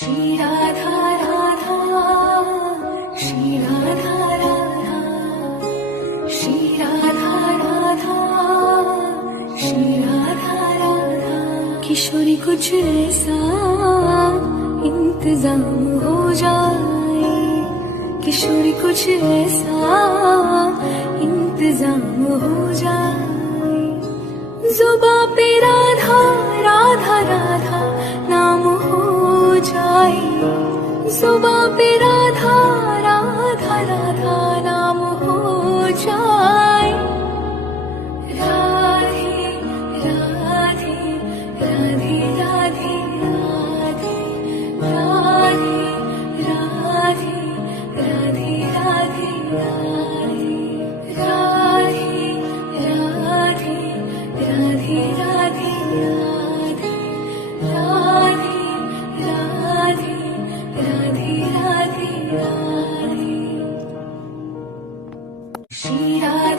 श्री राधा राधा श्री राधा राधा श्री राधा राधा श्री राधा राधा किशोरी कुछ ऐसा इंतजाम हो जाए किशोरी कुछ ऐसा इंतजाम हो जाए जुबां पे राधा राधा राधा नाम हो जाए जुबां पे राधा राधा राधा नाम हो जाए राधे राधे राधे राधे राधे राधे राधे राधे राधे राधे राधे राधे राधे राधे राधे राधे राधे राधे श्री राधे